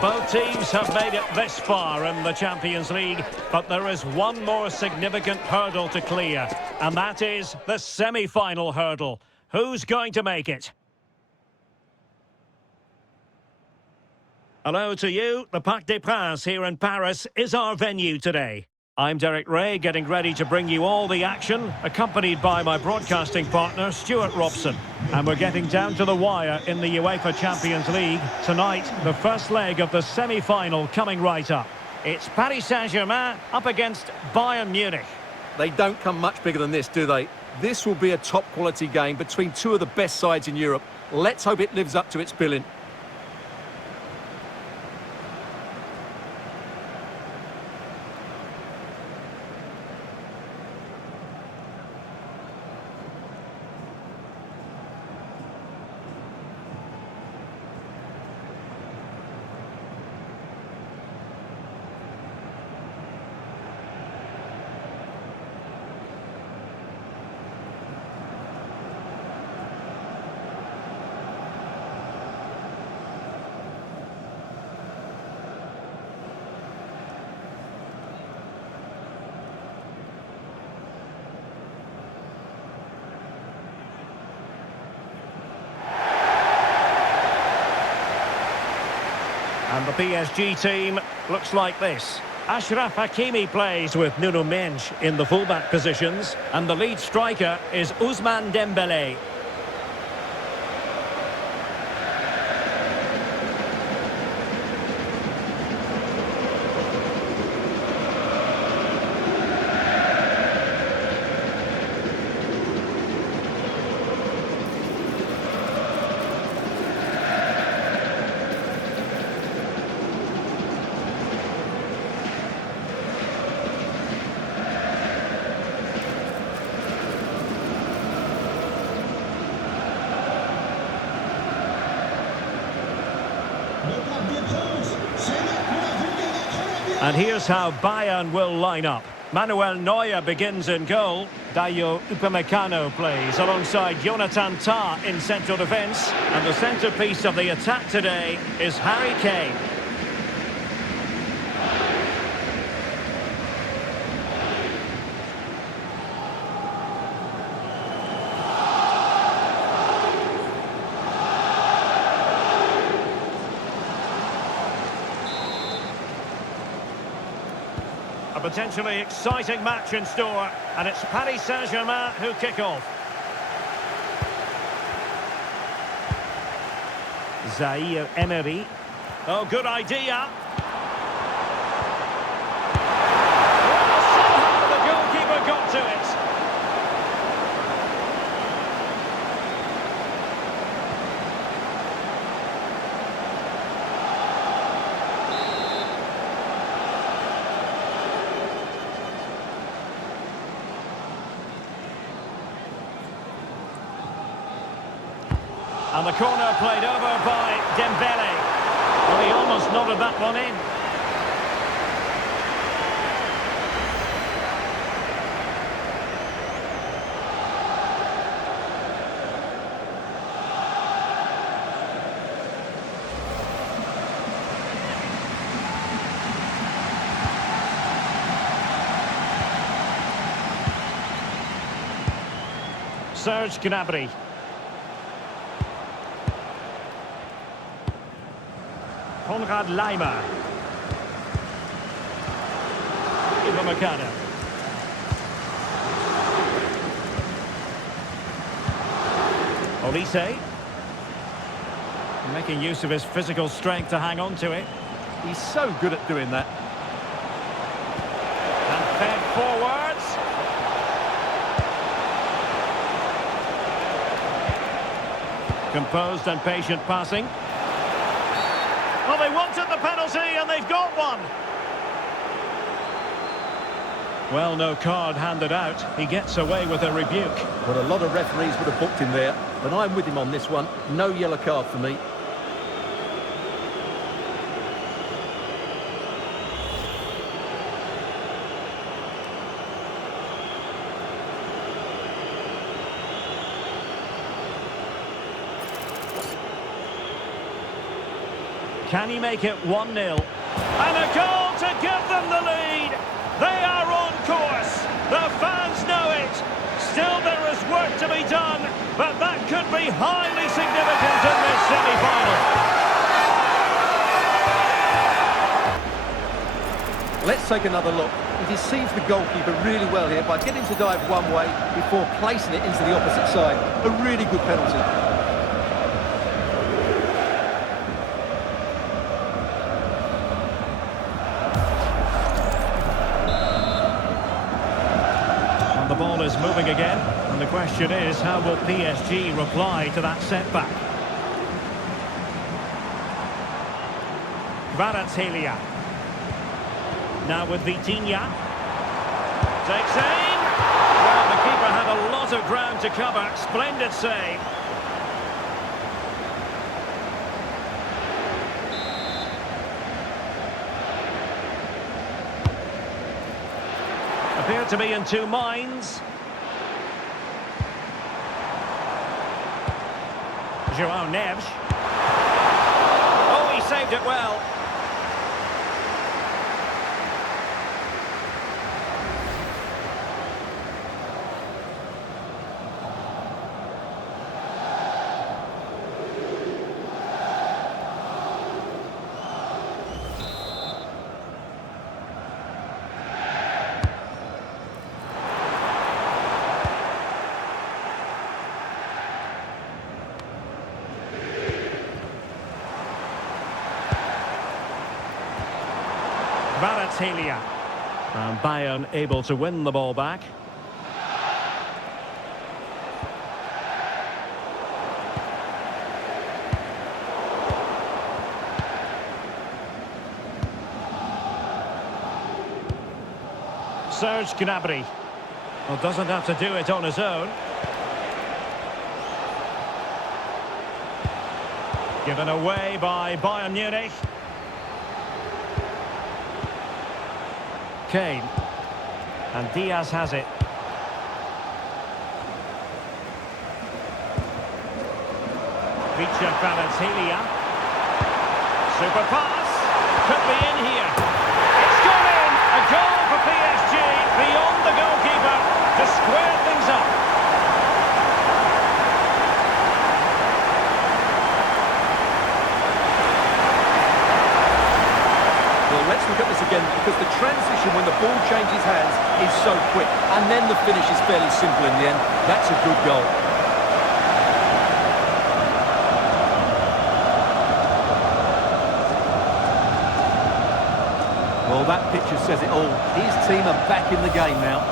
Both teams have made it this far in the Champions League, but there is one more significant hurdle to clear, and that is the semi-final hurdle. Who's going to make it? Hello to you. The Parc des Princes here in Paris is our venue today. I'm Derek Ray, getting ready to bring you all the action, accompanied by my broadcasting partner, Stuart Robson. And we're getting down to the wire in the UEFA Champions League. Tonight, the first leg of the semi-final coming right up. It's Paris Saint-Germain up against Bayern Munich. They don't come much bigger than this, do they? This will be a top-quality game between two of the best sides in Europe. Let's hope it lives up to its billing. And the PSG team looks like this. Achraf Hakimi plays with Nuno Mendes in the fullback positions, and the lead striker is Ousmane Dembele. And here's how Bayern will line up. Manuel Neuer begins in goal. Dayo Upamecano plays alongside Jonathan Tah in central defence. And the centrepiece of the attack today is Harry Kane. A potentially exciting match in store, and it's Paris Saint-Germain who kick off. Zaire Emery. Oh, good idea. Well, somehow the goalkeeper got to it. And the corner played over by Dembele. Well, he almost nodded that one in. Serge Gnabry. Konrad Laimer. Upamecano. Olise. Making use of his physical strength to hang on to it. He's so good at doing that. And fed forwards. Composed and patient passing. Well, they wanted the penalty and they've got one. Well, no card handed out. He gets away with a rebuke. Well, a lot of referees would have booked him there, but I'm with him on this one. No yellow card for me. Can he make it 1-0? And a goal to give them the lead. They are on course. The fans know it. Still, there is work to be done, but that could be highly significant in this semi-final. Let's take another look. He deceives the goalkeeper really well here by getting to dive one way before placing it into the opposite side. A really good penalty. And the ball is moving again, and the question is, how will PSG reply to that setback? Kvaratskhelia. Now with Vitinha. Takes aim. Well, the keeper had a lot of ground to cover. Splendid save. Appeared to be in two minds. João Neves. Oh, he saved it well. Kvaratskhelia. And Bayern able to win the ball back. Serge Gnabry. Well, doesn't have to do it on his own. Given away by Bayern Munich. Kane. And Diaz has it. Kvaratskhelia. Super pass. Could be in here. It's gone in. A goal for PSG. Beyond the goalkeeper to square things up. Well, let's look at this again, because the transition when the ball changes hands is so quick, and then the finish is fairly simple in the end. That's a good goal. Well, that picture says it all. His team are back in the game now.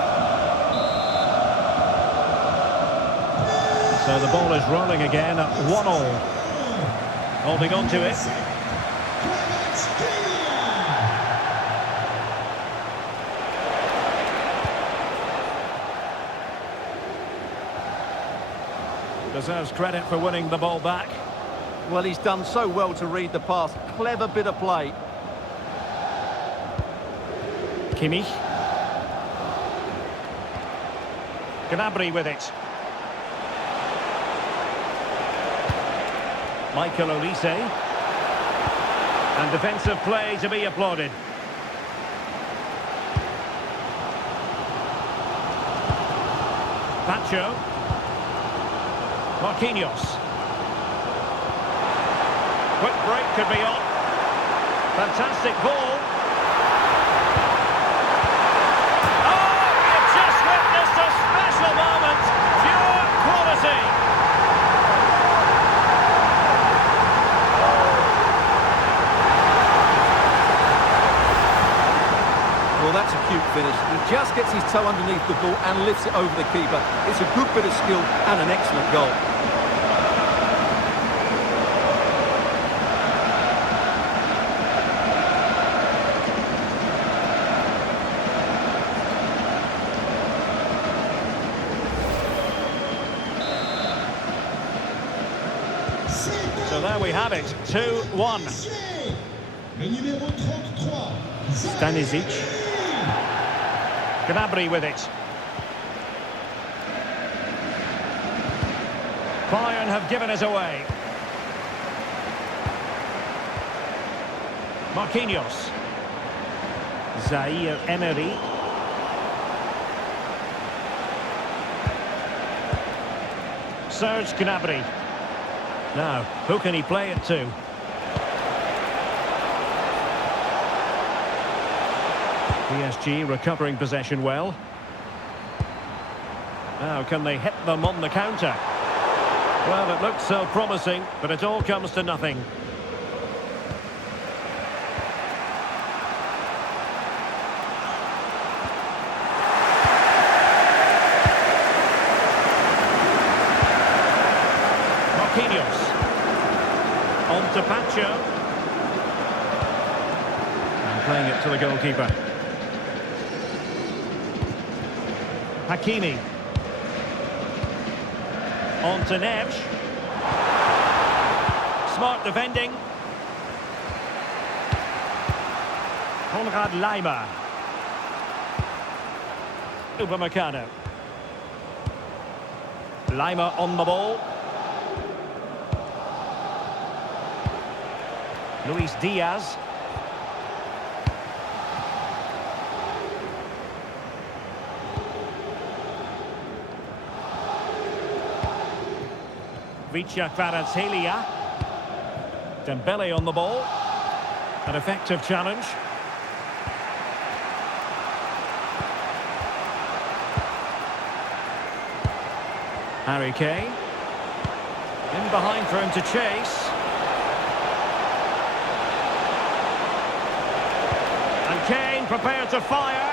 So the ball is rolling again at 1-1. Holding on to it. Deserves credit for winning the ball back. Well, he's done so well to read the pass. Clever bit of play. Kimmich. Gnabry with it. Michael Olise. And defensive play to be applauded. Pacho. Marquinhos. Quick break could be on. Fantastic ball. Oh, we have just witnessed a special moment. Pure quality. Well, that's a cute finish. He just gets his toe underneath the ball and lifts it over the keeper. It's a good bit of skill and an excellent goal. So there we have it, 2-1. Stanisic. Gnabry with it. Bayern have given it away. Marquinhos. Zaire Emery. Serge Gnabry. Now, who can he play it to? PSG recovering possession well. Now, can they hit them on the counter? Well, it looks so promising, but it all comes to nothing. Marquinhos. On to Pacho. And playing it to the goalkeeper. Hakimi. On to Neves. Smart defending. Konrad Laimer. Upamecano. Laimer on the ball. Luis Diaz. Kvaratskhelia. Dembele on the ball. An effective challenge. Harry Kane. In behind for him to chase. And Kane prepared to fire.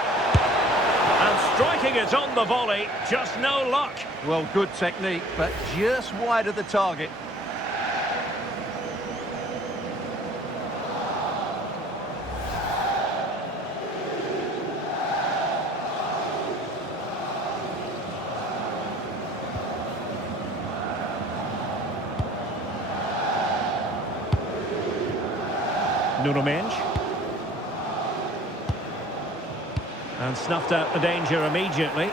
And striking it on the volley, just no luck. Well, good technique, but just wide of the target. Nuno Mendes. And snuffed out the danger immediately.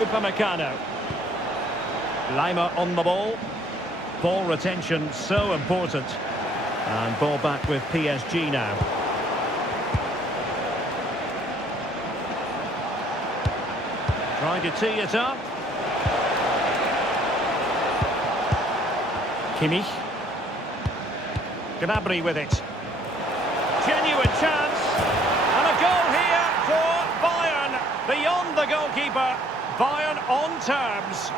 Upamecano. Laimer on the ball. Ball retention so important. And ball back with PSG now. Trying to tee it up. Kimmich. Gnabry with it. Genuine chance. And a goal here for Bayern. Beyond the goalkeeper. Bayern on terms.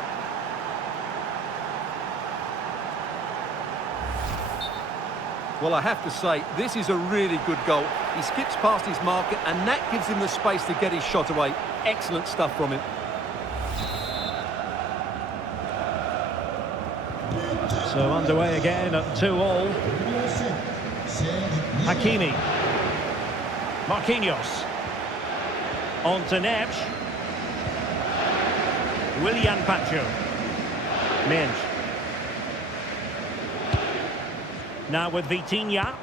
Well, I have to say, this is a really good goal. He skips past his marker, and that gives him the space to get his shot away. Excellent stuff from him. So underway again at 2-2. Hakimi. Marquinhos. On to Neves. Willian Pacho. Mendes. Now with Vitinha.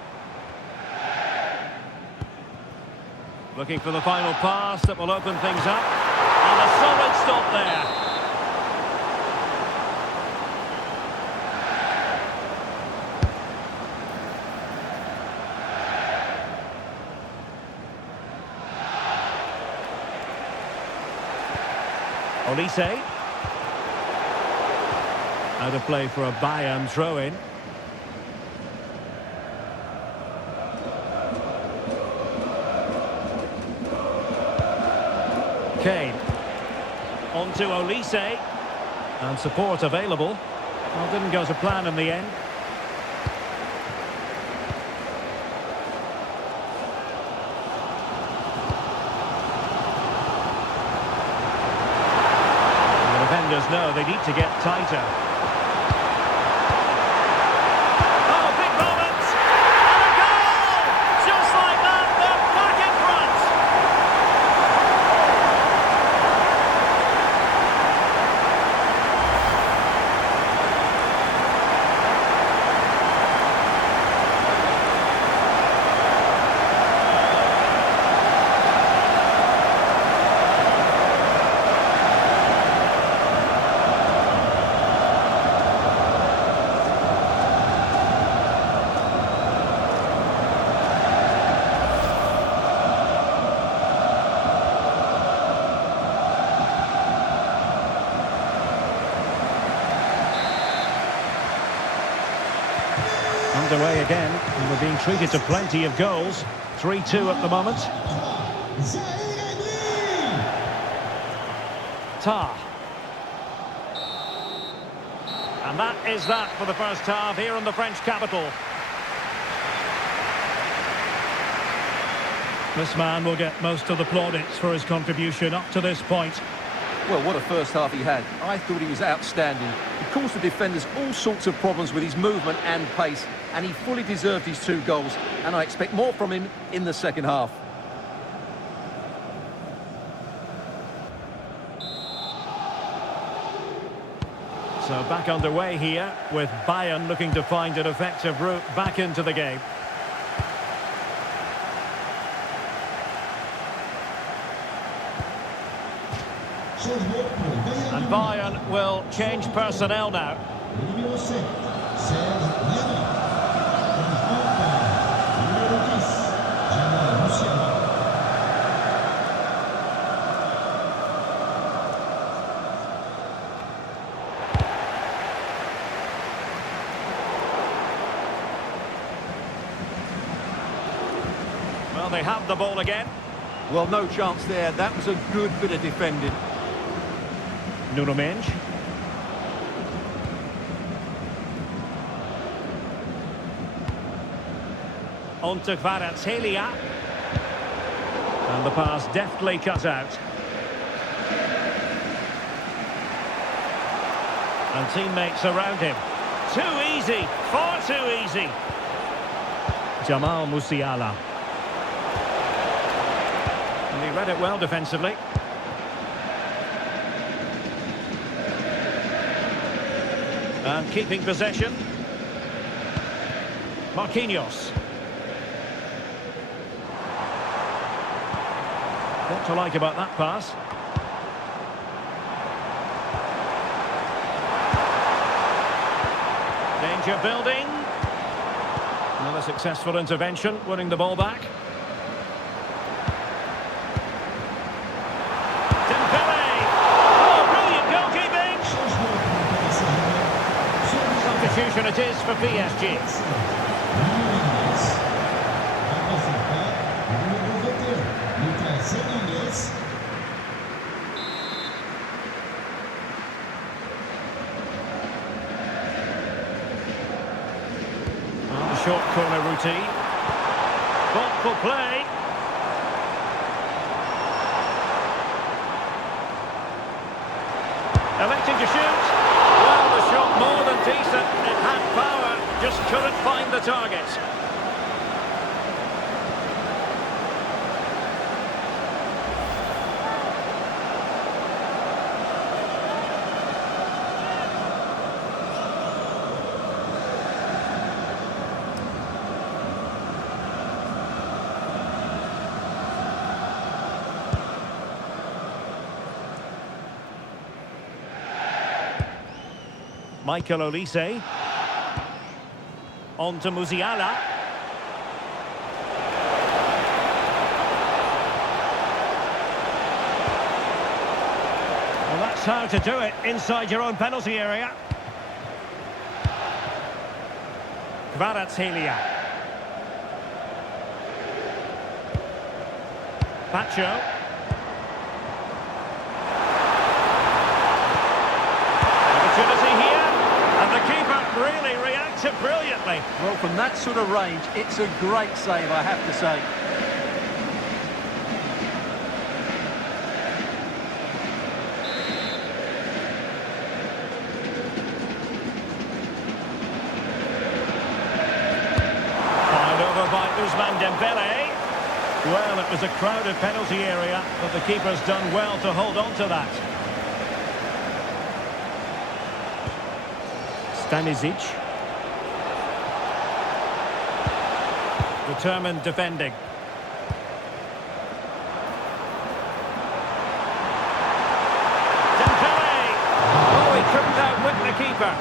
Looking for the final pass that will open things up. And a solid stop there. Olise. Out of play for a Bayern throw-in. Kane. On to Olise. And support available. Well, didn't go to plan in the end. Know they need to get tighter. Oh, big moment! And a goal! Just like that, they're back in front! underway again, and we're being treated to plenty of goals. 3-2 at the moment. Tar. And that is that for the first half here in the French capital. This man will get most of the plaudits for his contribution up to this point. Well, what a first half he had. I thought he was outstanding. He caused the defenders all sorts of problems with his movement and pace, and he fully deserved his 2 goals, and I expect more from him in the second half. So back underway here, with Bayern looking to find an effective route back into the game. And Bayern will change personnel now. Well, they have the ball again. Well, no chance there. That was a good bit of defending. Nuno Mendes. On to Kvaratskhelia. And the pass deftly cut out. And teammates around him. Too easy, far too easy. Jamal Musiala. And he read it well defensively. And keeping possession. Marquinhos. What to like about that pass? Danger building. Another successful intervention, winning the ball back. Dembele. Oh, brilliant goalkeeping. Substitution it is for PSG. Short corner routine. Thoughtful play. Electing to shoot. Well, the shot more than decent. It had power, just couldn't find the target. Michael Olise. On to Musiala. Well, that's how to do it inside your own penalty area. Kvaratskhelia. Pacho. Opportunity here. And the keeper really reacted brilliantly. Well, from that sort of range, it's a great save, I have to say. Fired over by Dembele. Well, it was a crowded penalty area, but the keeper's done well to hold on to that. Stanisic. Determined defending. Dembele! Oh, he couldn't outwit the keeper.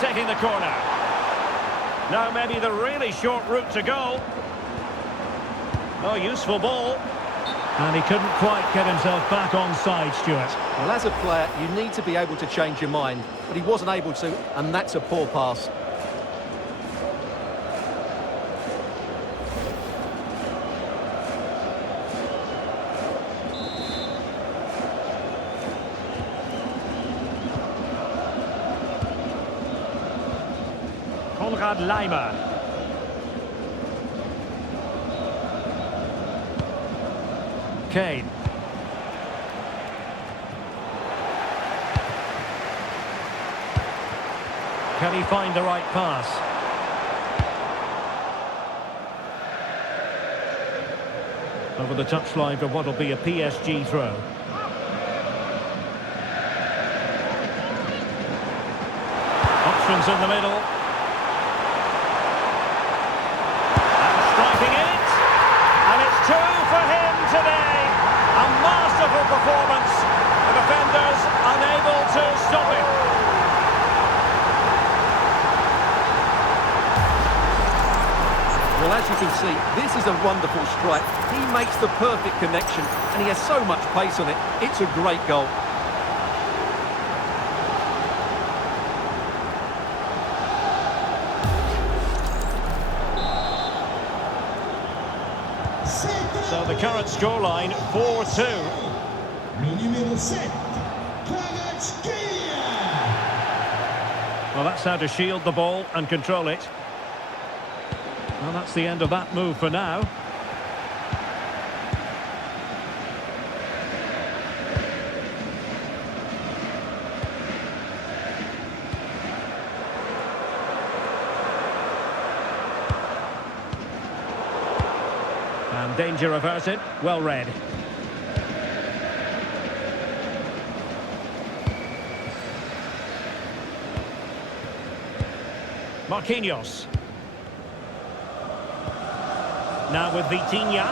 taking the corner. Now maybe the really short route to go. Oh, useful ball. And he couldn't quite get himself back on side, Stuart. Well, as a player, you need to be able to change your mind, but he wasn't able to, and that's a poor pass. Konrad Laimer. Kane. Can he find the right pass? Over the touchline for what will be a PSG throw. Options in the middle. And striking it. And it's two for him today. A masterful performance. The defenders unable to stop it. Well, as you can see, this is a wonderful strike. He makes the perfect connection, and he has so much pace on it. It's a great goal. So the current scoreline, 4-2. Well, that's how to shield the ball and control it. Well, that's the end of that move for now. And danger averted. Well read. Marquinhos. Now with Vitinha.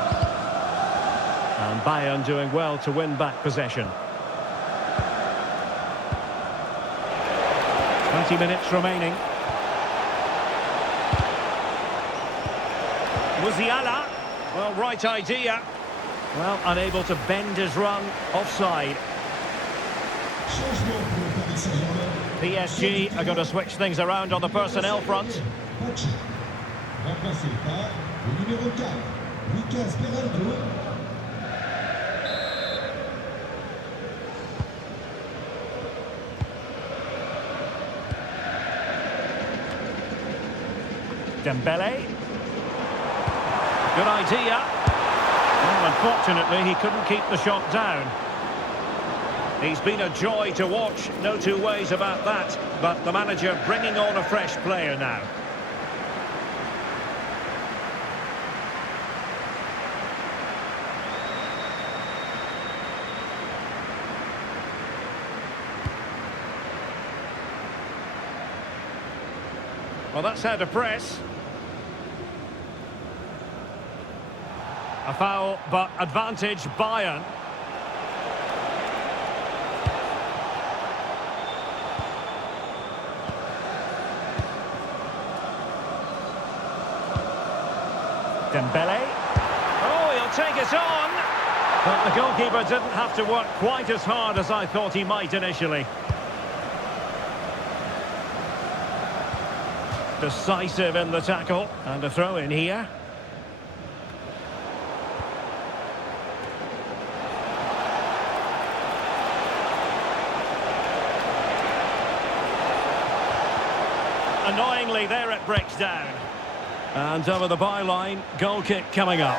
And Bayern doing well to win back possession. 20 minutes remaining. Musiala. Well, right idea. Well, unable to bend his run. Offside. PSG are going to switch things around on the personnel front. Dembele. Good idea. Well, unfortunately, he couldn't keep the shot down. He's been a joy to watch, no two ways about that. But the manager bringing on a fresh player now. Well, that's how to press. A foul, but advantage Bayern. Dembele. Oh, he'll take it on. But the goalkeeper didn't have to work quite as hard as I thought he might initially. Decisive in the tackle. And a throw in here. Annoyingly, there it breaks down. And over the byline, goal kick coming up.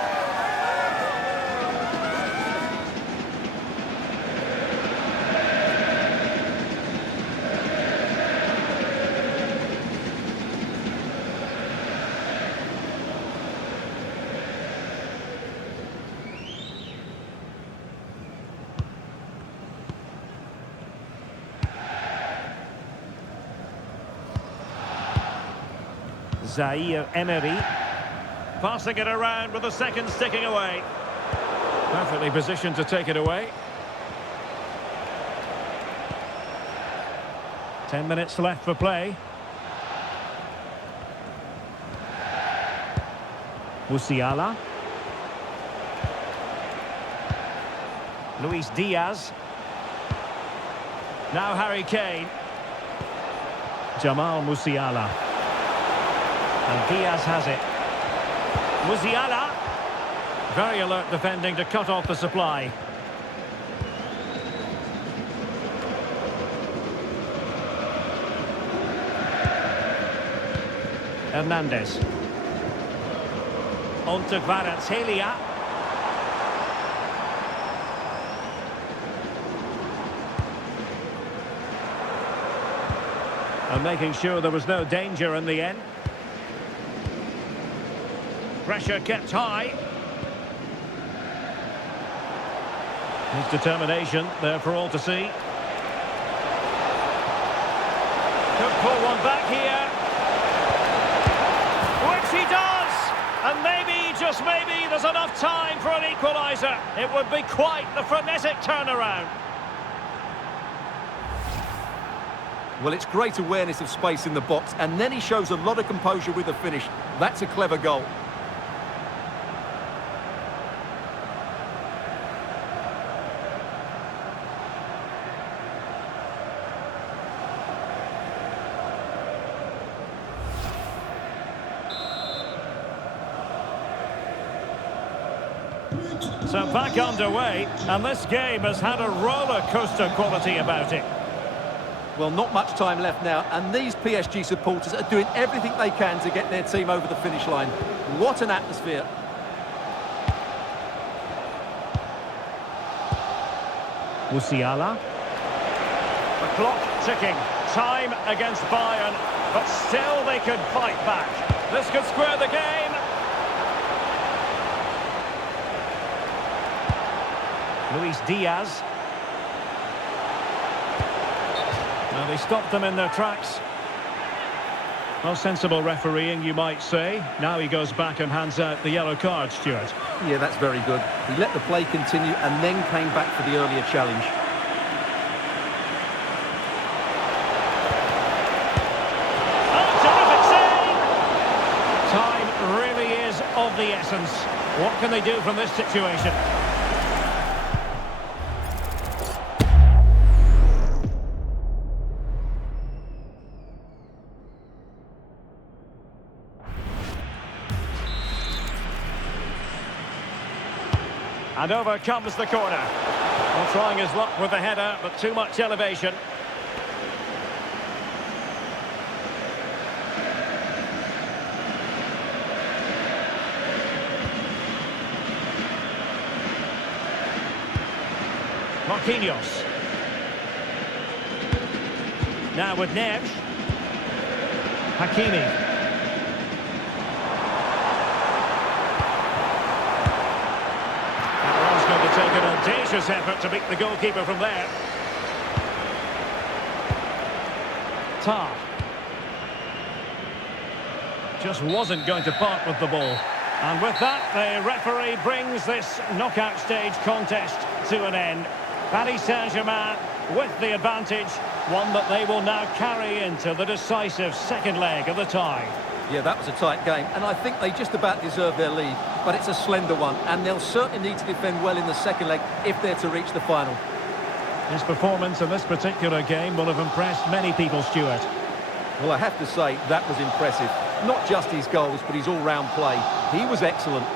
Zaire Emery. Passing it around with a second sticking away. Perfectly positioned to take it away. 10 minutes left for play. Musiala. Luis Diaz. Now Harry Kane. Jamal Musiala. And Diaz has it. Musiala. Very alert defending to cut off the supply. Hernandez. On to Kvaratskhelia. And making sure there was no danger in the end. Pressure kept high. His determination there for all to see. Could pull one back here. Which he does! And maybe, just maybe, there's enough time for an equaliser. It would be quite the frenetic turnaround. Well, it's great awareness of space in the box, and then he shows a lot of composure with the finish. That's a clever goal. So back underway, and this game has had a roller coaster quality about it. Well, not much time left now, and these PSG supporters are doing everything they can to get their team over the finish line. What an atmosphere. Musiala. The clock ticking. Time against Bayern, but still they could fight back. This could square the game. Luis Diaz. Now they stopped them in their tracks. Well, sensible refereeing, you might say. Now he goes back and hands out the yellow card, Stuart. Yeah, that's very good. He let the play continue and then came back for the earlier challenge. Oh, terrific save! Time really is of the essence. What can they do from this situation? And over comes the corner. Well, trying his luck with the header, but too much elevation. Marquinhos. Now with Neves. Hakimi. Taken an audacious effort to beat the goalkeeper from there. Tar. Just wasn't going to part with the ball. And with that, the referee brings this knockout stage contest to an end. Paris Saint-Germain with the advantage, one that they will now carry into the decisive second leg of the tie. Yeah, that was a tight game, and I think they just about deserve their lead, but it's a slender one, and they'll certainly need to defend well in the second leg if they're to reach the final. His performance in this particular game will have impressed many people, Stuart. Well, I have to say, that was impressive. Not just his goals, but his all-round play. He was excellent.